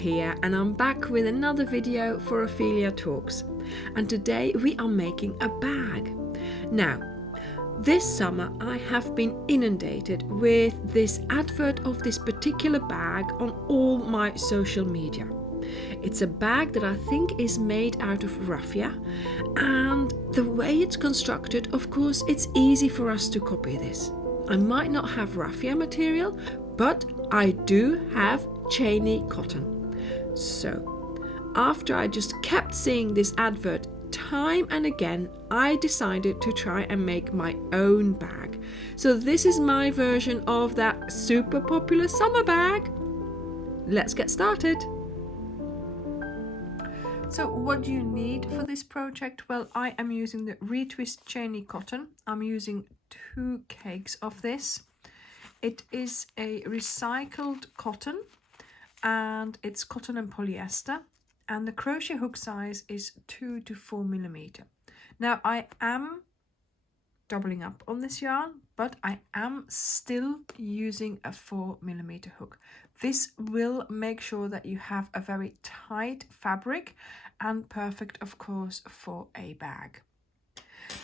here, and I'm back with another video for Ophelia Talks. And today we are making a bag. Now, this summer I have been inundated with this advert of this particular bag on all my social media. It's a bag that I think is made out of raffia, and the way it's constructed, of course, it's easy for us to copy this. I might not have raffia material, but I do have chainy cotton. So, after I just kept seeing this advert time and again, I decided to try and make my own bag. So this is my version of that super popular summer bag. Let's get started. So what do you need for this project? Well, I am using the retwist chainy cotton. I'm using 2 cakes of this. It is a recycled cotton, and it's cotton and polyester, and the crochet hook size is 2 to 4 millimeter. Now I am doubling up on this yarn, but I am still using a 4 millimeter hook. This will make sure that you have a very tight fabric and perfect, of course, for a bag.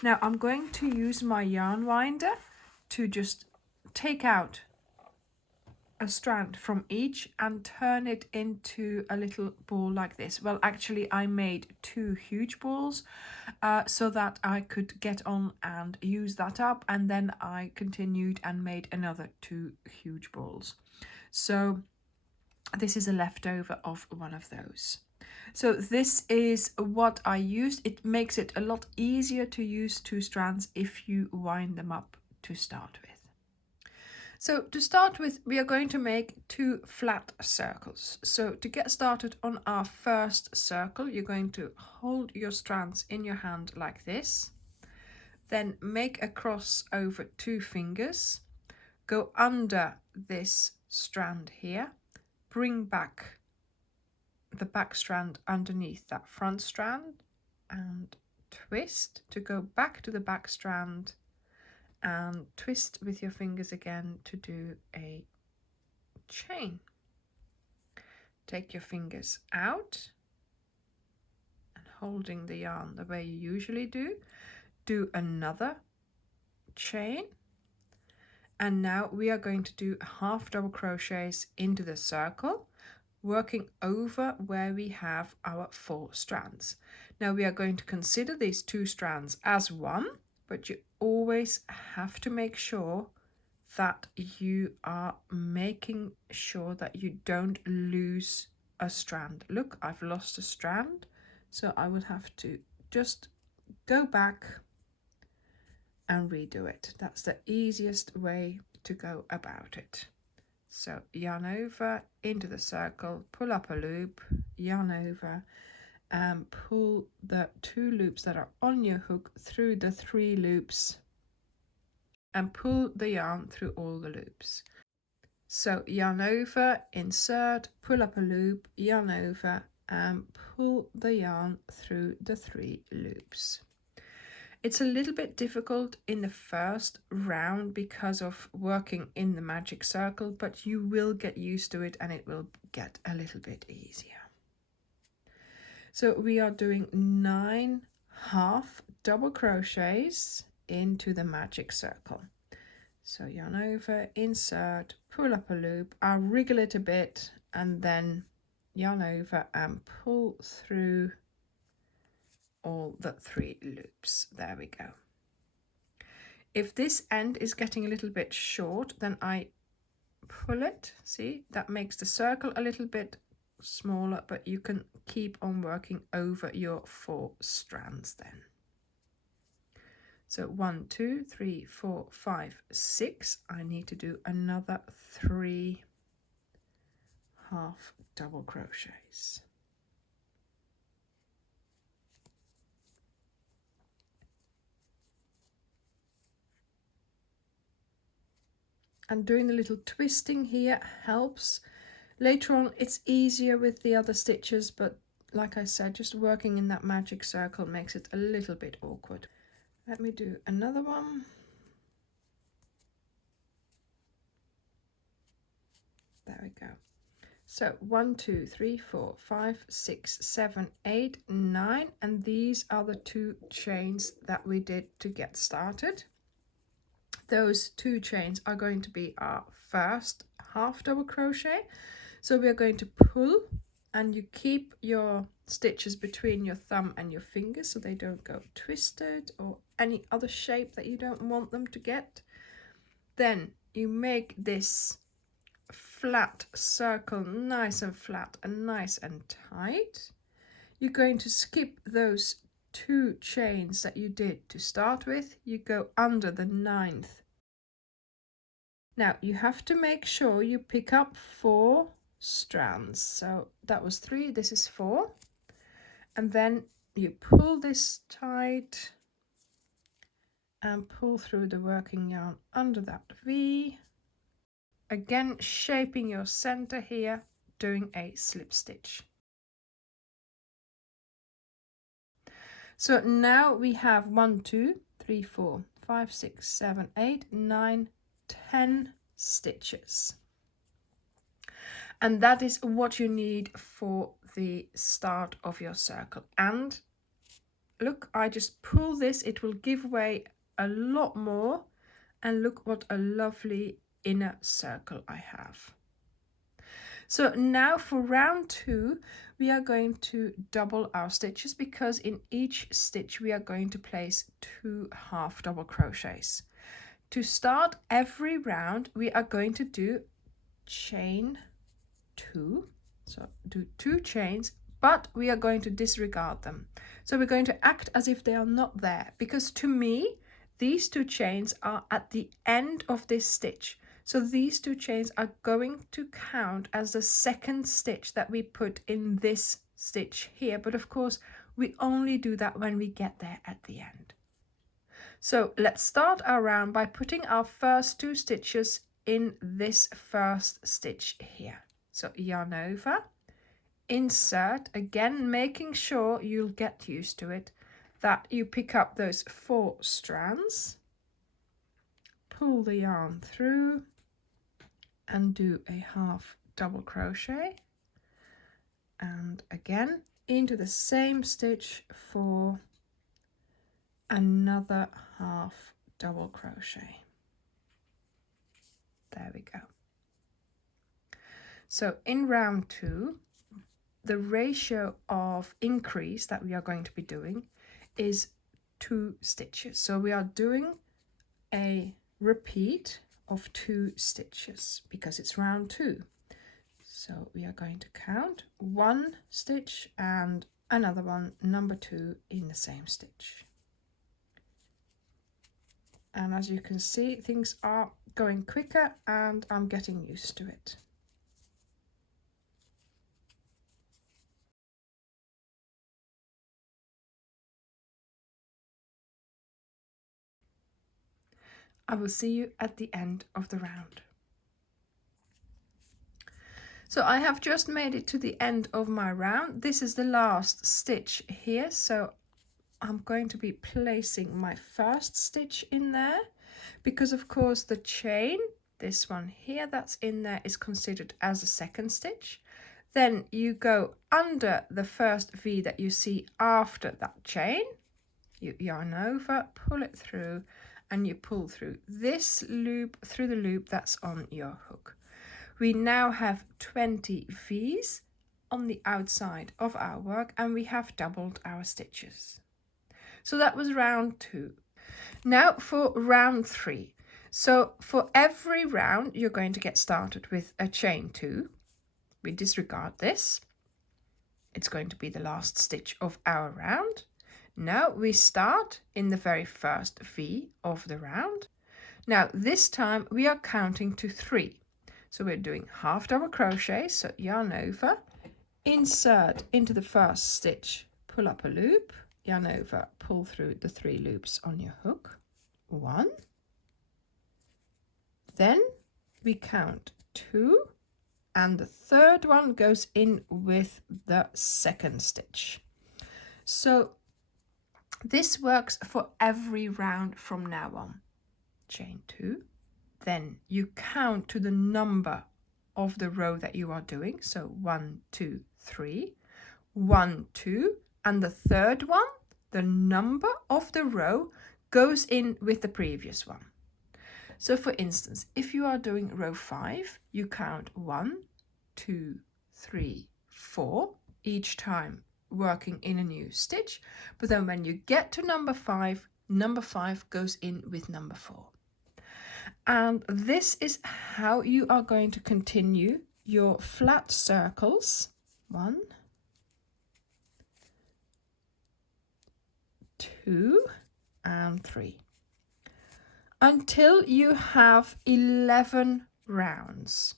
Now I'm going to use my yarn winder to just take out a strand from each and turn it into a little ball like this. Well, actually I made 2 huge balls so that I could get on and use that up, and then I continued and made another 2 huge balls. So this is a leftover of one of those. So this is what I used. It makes it a lot easier to use 2 strands if you wind them up to start with. So to start with, we are going to make 2 flat circles. So to get started on our first circle, you're going to hold your strands in your hand like this. Then make a cross over 2 fingers. Go under this strand here. Bring back the back strand underneath that front strand and twist to go back to the back strand, and twist with your fingers again to do a chain. Take your fingers out and holding the yarn the way you usually do another chain. And now we are going to do half double crochets into the circle, working over where we have our 4 strands. Now we are going to consider these 2 strands as one, but you always have to make sure that you are making sure that you don't lose a strand. Look, I've lost a strand, so I would have to just go back and redo it. That's the easiest way to go about it. So yarn over into the circle, pull up a loop, yarn over, and pull the 2 loops that are on your hook through the 3 loops, and pull the yarn through all the loops. So yarn over, insert, pull up a loop, yarn over, and pull the yarn through the 3 loops. It's a little bit difficult in the first round because of working in the magic circle, but you will get used to it and it will get a little bit easier. So we are doing 9 half double crochets into the magic circle. So yarn over, insert, pull up a loop, I'll wriggle it a bit, and then yarn over and pull through all the 3 loops. There we go. If this end is getting a little bit short, then I pull it. See, that makes the circle a little bit smaller, but you can keep on working over your 4 strands then. So 1, 2, 3, 4, 5, 6. I need to do another 3 half double crochets. And doing the little twisting here helps. Later on it's easier with the other stitches, but like I said, just working in that magic circle makes it a little bit awkward. Let me do another one. There we go. So 1, 2, 3, 4, 5, 6, 7, 8, 9, and these are the 2 chains that we did to get started. Those 2 chains are going to be our first half double crochet. So we are going to pull, and you keep your stitches between your thumb and your finger so they don't go twisted or any other shape that you don't want them to get. Then you make this flat circle nice and flat and nice and tight. You're going to skip those 2 chains that you did to start with. You go under the 9th. Now you have to make sure you pick up 4 strands. So that was 3, this is 4. And then you pull this tight and pull through the working yarn under that V. Again, shaping your center here, doing a slip stitch. So now we have 1, 2, 3, 4, 5, 6, 7, 8, 9, 10 stitches. And that is what you need for the start of your circle. And look, I just pull this, it will give way a lot more. And look what a lovely inner circle I have. So now for round 2, we are going to double our stitches, because in each stitch we are going to place 2 half double crochets. To start every round, we are going to do chain 2. So do 2 chains, but we are going to disregard them. So we're going to act as if they are not there, because to me, these 2 chains are at the end of this stitch. So these 2 chains are going to count as the second stitch that we put in this stitch here. But of course, we only do that when we get there at the end. So let's start our round by putting our first 2 stitches in this first stitch here. So yarn over, insert, again making sure you'll get used to it, that you pick up those 4 strands, pull the yarn through and do a half double crochet, and again into the same stitch for another half double crochet. There we go. So in round 2, the ratio of increase that we are going to be doing is 2 stitches. So we are doing a repeat of 2 stitches because it's round 2. So we are going to count 1 stitch and another one, number 2, in the same stitch. And as you can see, things are going quicker and I'm getting used to it. I will see you at the end of the round. So I have just made it to the end of my round. This is the last stitch here. So I'm going to be placing my first stitch in there, because of course the chain, this one here that's in there, is considered as a second stitch. Then you go under the first V that you see after that chain, you yarn over, pull it through, and you pull through this loop, through the loop that's on your hook. We now have 20 V's on the outside of our work, and we have doubled our stitches. So that was round 2. Now for round 3. So for every round, you're going to get started with a chain 2. We disregard this. It's going to be the last stitch of our round. Now we start in the very first V of the round. Now this time we are counting to 3. So we're doing half double crochet, so yarn over, insert into the first stitch, pull up a loop, yarn over, pull through the 3 loops on your hook, 1. Then we count 2, and the third one goes in with the second stitch. So this works for every round from now on. Chain 2, then you count to the number of the row that you are doing. So 1, 2, 3, 1, 2, and the third one, the number of the row goes in with the previous one. So for instance, if you are doing row 5, you count 1, 2, 3, 4 each time working in a new stitch, but then when you get to number 5 goes in with number 4. And this is how you are going to continue your flat circles. 1, 2, and 3. Until you have 11 rounds.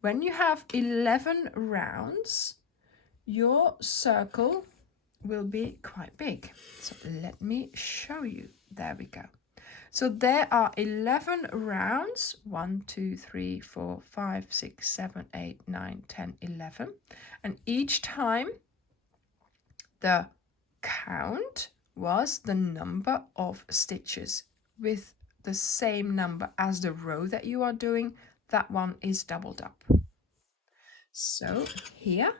When you have 11 rounds, your circle will be quite big. So let me show you. There we go. So there are 11 rounds, 1, 2, 3, 4, 5, 6, 7, 8, 9, 10, 11. And each time the count was the number of stitches with the same number as the row that you are doing. That one is doubled up. So here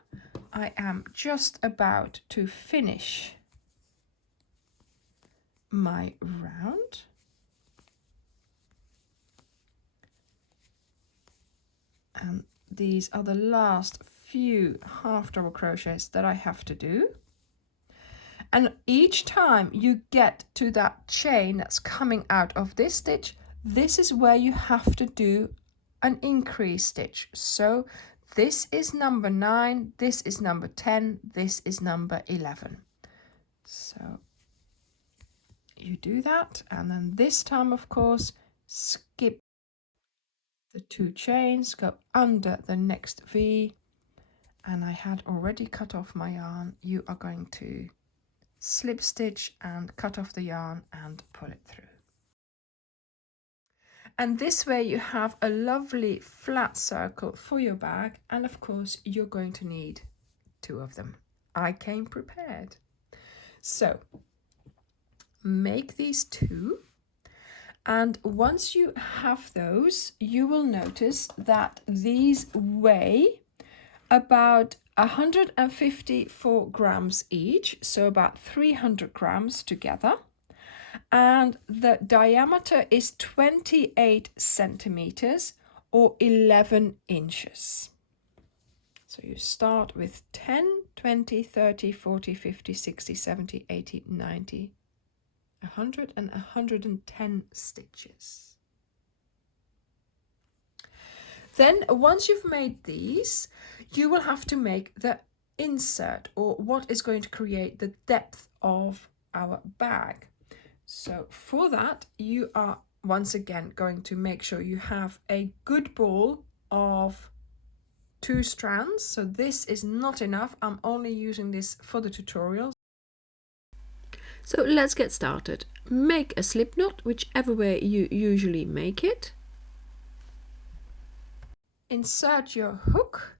I am just about to finish my round. And these are the last few half double crochets that I have to do. And each time you get to that chain that's coming out of this stitch, this is where you have to do an increase stitch. So this is number 9, this is number 10, this is number 11. So you do that, and then this time, of course, skip the 2 chains, go under the next V, and I had already cut off my yarn. You are going to slip stitch and cut off the yarn and pull it through. And this way you have a lovely flat circle for your bag, and of course you're going to need 2 of them. I came prepared. So make these 2, and once you have those, you will notice that these weigh about 154 grams each, so about 300 grams together, and the diameter is 28 centimeters or 11 inches. So you start with 10, 20, 30, 40, 50, 60, 70, 80, 90, 100 and 110 stitches. Then once you've made these, you will have to make the insert, or what is going to create the depth of our bag. So for that, you are once again going to make sure you have a good ball of 2 strands. So this is not enough. I'm only using this for the tutorial. So let's get started. Make a slip knot, whichever way you usually make it. Insert your hook,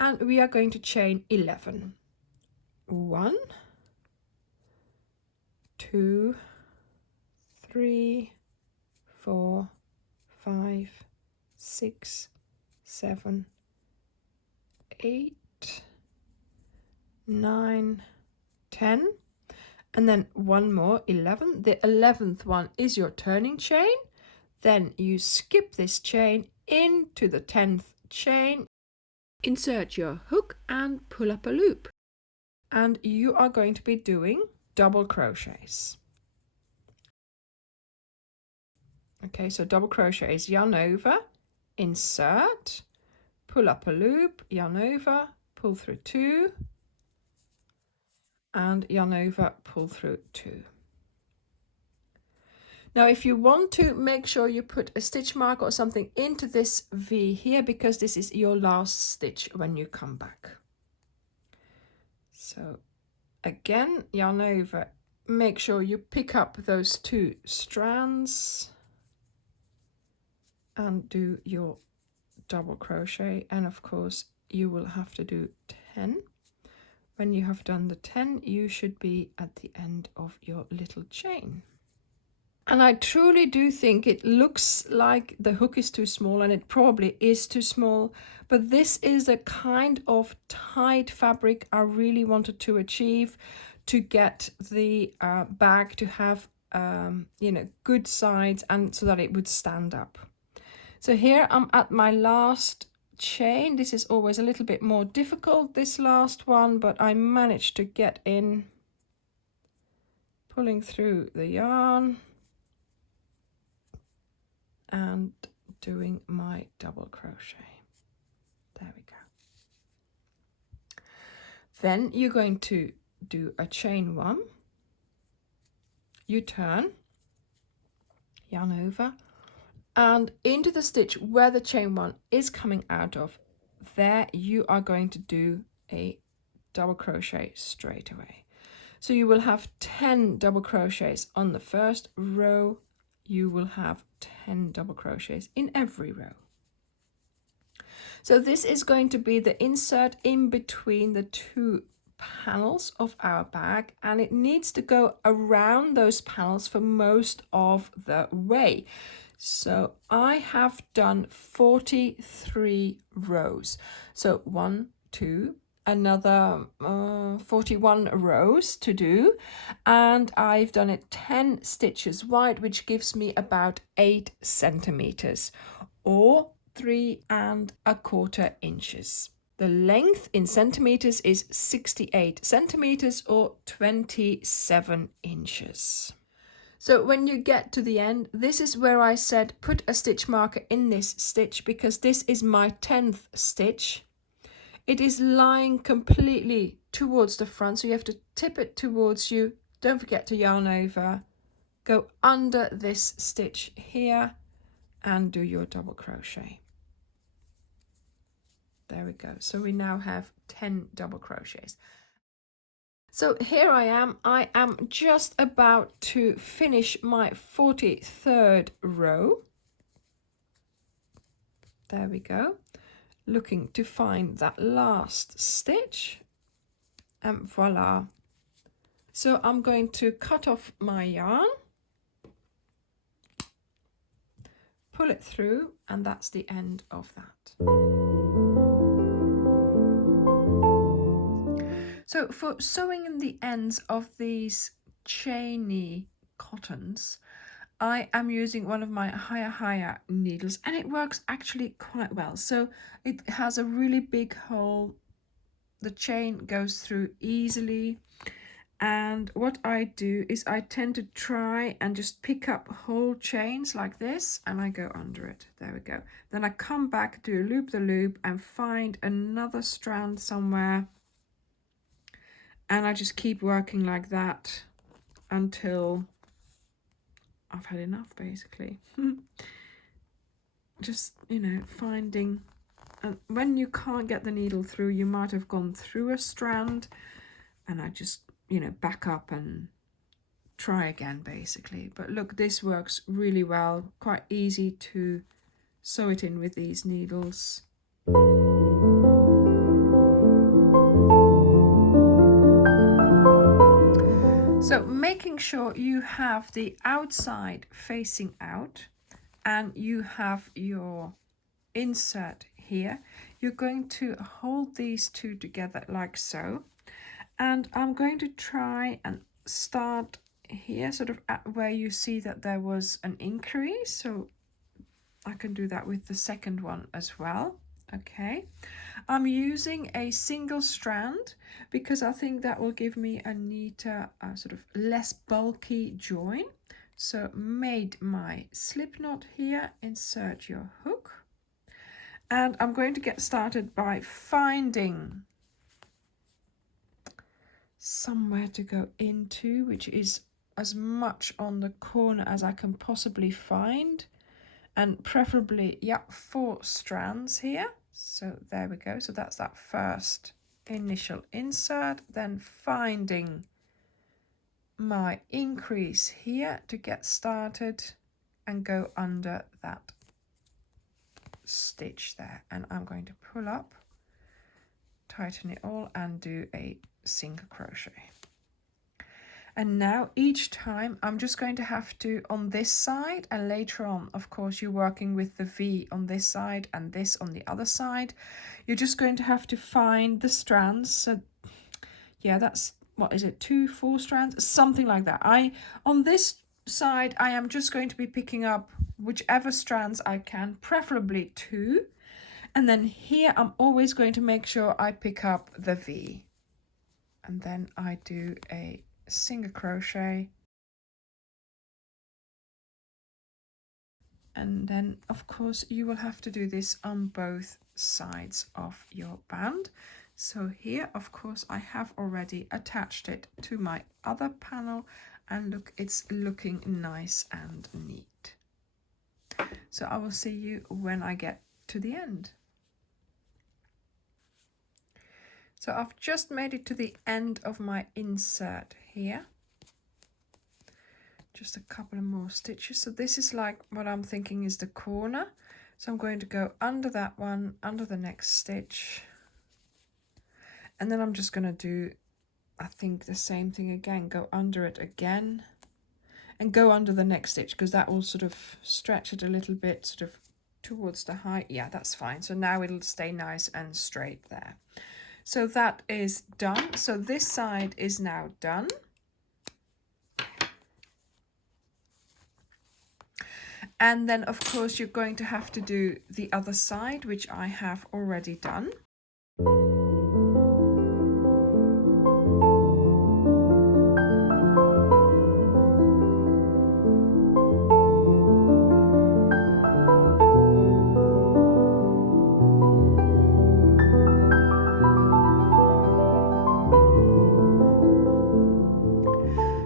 and we are going to chain 11. 1, 2, 3, 4, 5, 6, 7, 8, 9, 10, and then one more, 11. The 11th one is your turning chain. Then you skip this chain into the 10th chain, insert your hook and pull up a loop. And you are going to be doing double crochets. Okay, so double crochet is yarn over, insert, pull up a loop, yarn over, pull through 2, and yarn over, pull through 2. Now, if you want to, make sure you put a stitch mark or something into this V here, because this is your last stitch when you come back. So again, yarn over, make sure you pick up those 2 strands and do your double crochet. And of course, you will have to do 10. When you have done the 10, you should be at the end of your little chain. And I truly do think it looks like the hook is too small, and it probably is too small, but this is the kind of tight fabric I really wanted to achieve to get the bag to have you know, good sides and so that it would stand up. So here I'm at my last chain. This is always a little bit more difficult, this last one, but I managed to get in, pulling through the yarn and doing my double crochet. There we go. Then you're going to do a chain one, you turn, yarn over, and into the stitch where the chain one is coming out of, there you are going to do a double crochet straight away. So you will have 10 double crochets on the first row. You will have 10 double crochets in every row. So this is going to be the insert in between the two panels of our bag, and it needs to go around those panels for most of the way. So I have done 43 rows. So 1, 2, another 41 rows to do, and I've done it 10 stitches wide, which gives me about 8 centimeters or 3¼ inches. The length in centimeters is 68 centimeters or 27 inches. So when you get to the end, this is where I said put a stitch marker in this stitch, because this is my 10th stitch. It is lying completely towards the front, so you have to tip it towards you. Don't forget to yarn over, go under this stitch here and do your double crochet. There we go. So we now have 10 double crochets. So here I am just about to finish my 43rd row. There we go. Looking to find that last stitch, and voila. So I'm going to cut off my yarn, pull it through, and that's the end of that. So for sewing in the ends of these chainy cottons, I am using one of my higher needles, and it works actually quite well. So it has a really big hole, the chain goes through easily, and what I do is I tend to try and just pick up whole chains like this, and I go under it. There we go. Then I come back, do a loop the loop, and find another strand somewhere, and I just keep working like that until I've had enough, basically. Just, you know, finding, and when you can't get the needle through, you might have gone through a strand, and I just, you know, back up and try again, basically. But look, this works really well, quite easy to sew it in with these needles. So making sure you have the outside facing out and you have your insert here, you're going to hold these two together like so. And I'm going to try and start here, sort of at where you see that there was an increase. So I can do that with the second one as well. Okay, I'm using a single strand because I think that will give me a neater, sort of less bulky join. So made my slip knot here, insert your hook, and I'm going to get started by finding somewhere to go into, which is as much on the corner as I can possibly find, and preferably, yeah, 4 strands here. So there we go. So that's that first initial insert, then finding my increase here to get started and go under that stitch there, and I'm going to pull up, tighten it all, and do a single crochet. And now each time I'm just going to have to, on this side, and later on, of course, you're working with the V on this side and this on the other side. You're just going to have to find the strands. So yeah, that's, what is it, 2, 4 strands, something like that. On this side, I am just going to be picking up whichever strands I can, preferably 2. And then here I'm always going to make sure I pick up the V. And then I do a single crochet. And then of course you will have to do this on both sides of your band. So here, of course, I have already attached it to my other panel, and look, it's looking nice and neat. So I will see you when I get to the end. So I've just made it to the end of my insert here. Just a couple of more stitches. So this is like what I'm thinking is the corner. So I'm going to go under that one, under the next stitch. And then I'm just going to do, I think, the same thing again. Go under it again and go under the next stitch, because that will sort of stretch it a little bit sort of towards the height. Yeah, that's fine. So now it'll stay nice and straight there. So that is done. So this side is now done. And then of course you're going to have to do the other side, which I have already done.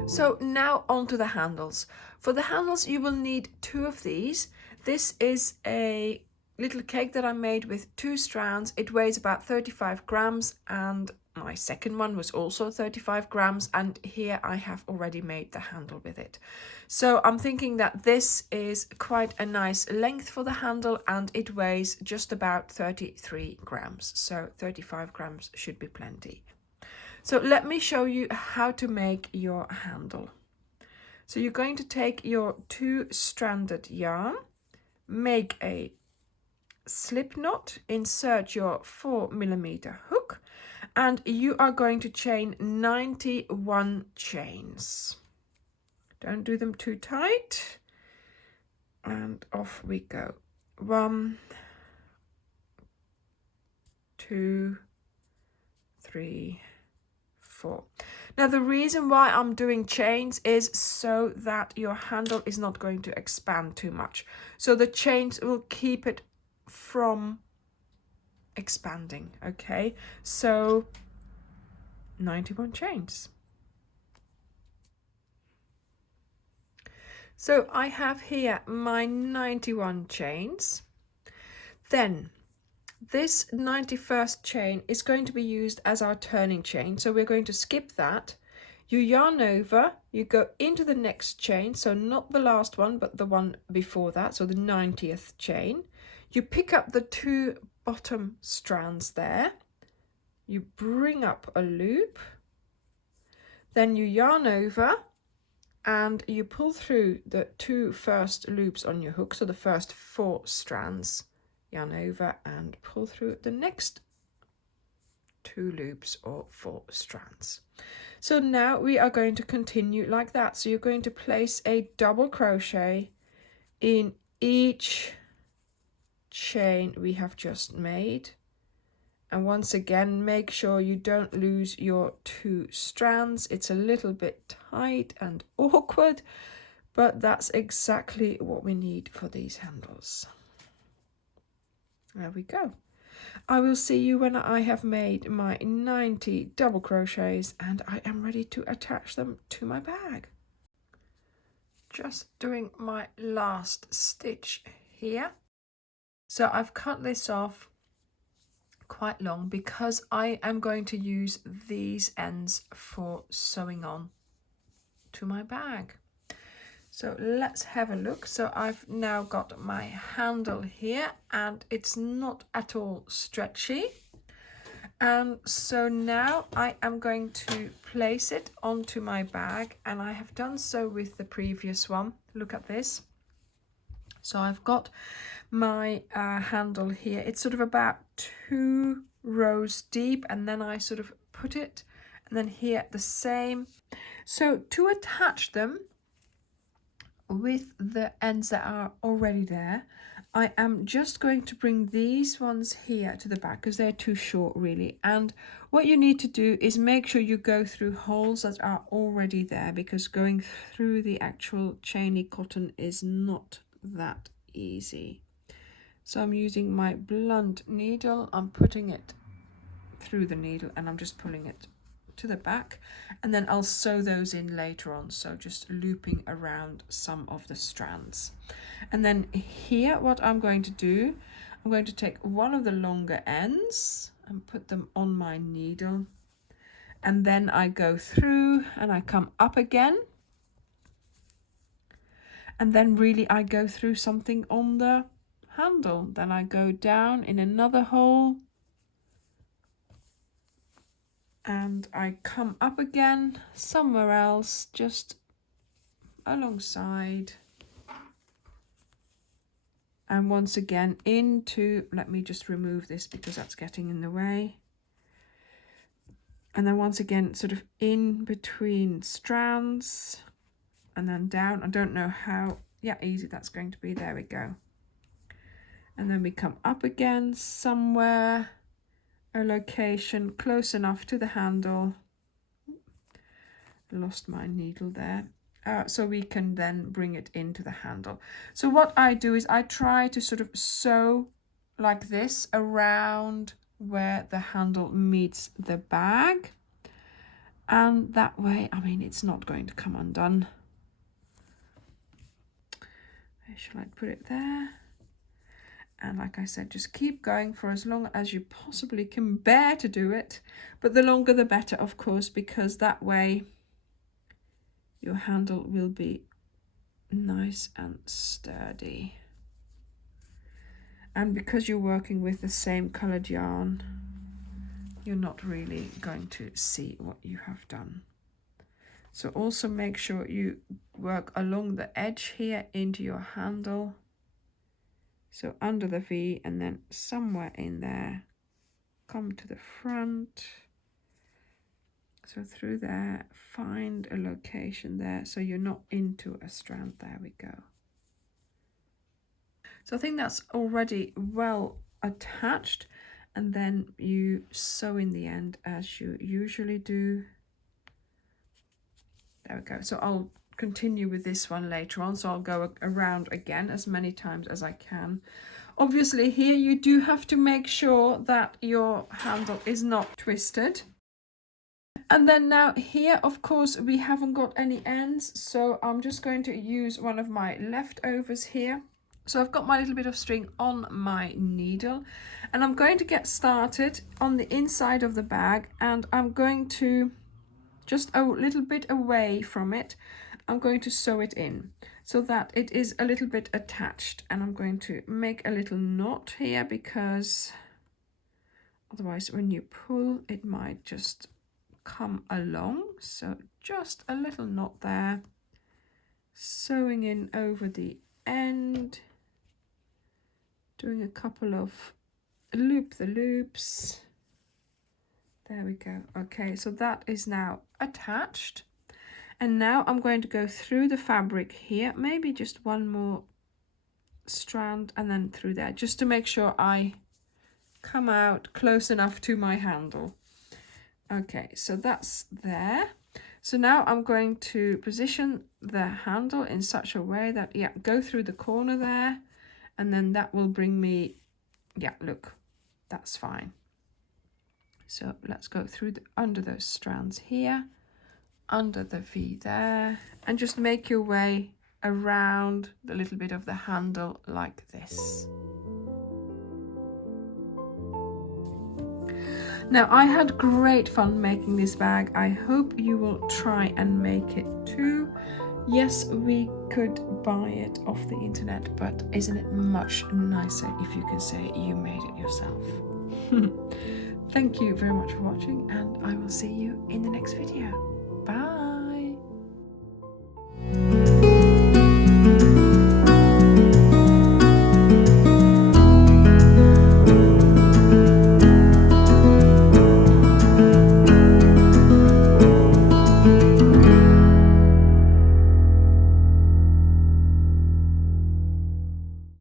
So now onto the handles. For the handles you will need 2 of these. This is a little cake that I made with 2 strands. It weighs about 35 grams, and my second one was also 35 grams, and here I have already made the handle with it. So I'm thinking that this is quite a nice length for the handle, and it weighs just about 33 grams. So 35 grams should be plenty. So let me show you how to make your handle. So you're going to take your 2-stranded yarn, make a slip knot, insert your 4mm hook, and you are going to chain 91 chains. Don't do them too tight. And off we go. 1, 2, 3, 4. Now the reason why I'm doing chains is so that your handle is not going to expand too much. So the chains will keep it from expanding, okay? So 91 chains. So I have here my 91 chains. Then this 91st chain is going to be used as our turning chain. So we're going to skip that. You yarn over, you go into the next chain. So not the last one, but the one before that. So the 90th chain. You pick up the 2 bottom strands there. You bring up a loop. Then you yarn over and you pull through the 2 first loops on your hook. So the first 4 strands. Yarn over and pull through the next 2 loops or 4 strands. So now we are going to continue like that. So you're going to place a double crochet in each chain we have just made. And once again, make sure you don't lose your 2 strands. It's a little bit tight and awkward, but that's exactly what we need for these handles. There we go. I will see you when I have made my 90 double crochets and I am ready to attach them to my bag. Just doing my last stitch here. So I've cut this off quite long because I am going to use these ends for sewing on to my bag. So let's have a look. So I've now got my handle here and it's not at all stretchy. And so now I am going to place it onto my bag, and I have done so with the previous one. Look at this. So I've got my handle here. It's sort of about 2 rows deep, and then I sort of put it, and then here the same. So to attach them with the ends that are already there, I am just going to bring these ones here to the back because they're too short really. And what you need to do is make sure you go through holes that are already there, because going through the actual chainy cotton is not that easy. So I'm using my blunt needle, I'm putting it through the needle and I'm just pulling it to the back, and then I'll sew those in later on, so just looping around some of the strands. And then here what I'm going to do, I'm going to take one of the longer ends and put them on my needle, and then I go through and I come up again, and then really I go through something on the handle, then I go down in another hole and I come up again somewhere else, just alongside, and once again into, let me just remove this because that's getting in the way, and then once again sort of in between strands and then down. I don't know how easy that's going to be. There we go. And then we come up again somewhere, a location close enough to the handle. Lost my needle there. So we can then bring it into the handle. So what I do is I try to sort of sew like this around where the handle meets the bag, and that way, I mean, it's not going to come undone. Where shall I put it? There. And like I said, just keep going for as long as you possibly can bear to do it, but the longer the better, of course, because that way your handle will be nice and sturdy. And because you're working with the same colored yarn, you're not really going to see what you have done. So also make sure you work along the edge here into your handle. So under the V, and then somewhere in there, come to the front. So through there, find a location there so you're not into a strand. There we go. So I think that's already well attached, and then you sew in the end as you usually do. There we go. So I'll continue with this one later on, so I'll go around again as many times as I can. Obviously here you do have to make sure that your handle is not twisted. And then now here, of course, we haven't got any ends, so I'm just going to use one of my leftovers here. So I've got my little bit of string on my needle, and I'm going to get started on the inside of the bag, and I'm going to, just a little bit away from it, I'm going to sew it in so that it is a little bit attached, and I'm going to make a little knot here because otherwise when you pull it might just come along. So just a little knot there, sewing in over the end, doing a couple of loop the loops. There we go. Okay, so that is now attached. And now I'm going to go through the fabric here, maybe just one more strand and then through there, just to make sure I come out close enough to my handle. Okay, so that's there. So now I'm going to position the handle in such a way that, go through the corner there, and then that will bring me, look, that's fine. So let's go through under those strands here, under the V there, and just make your way around the little bit of the handle like this. Now, I had great fun making this bag. I hope you will try and make it too. Yes, we could buy it off the internet, but isn't it much nicer if you can say you made it yourself? Thank you very much for watching, and I will see you in the next video. Bye!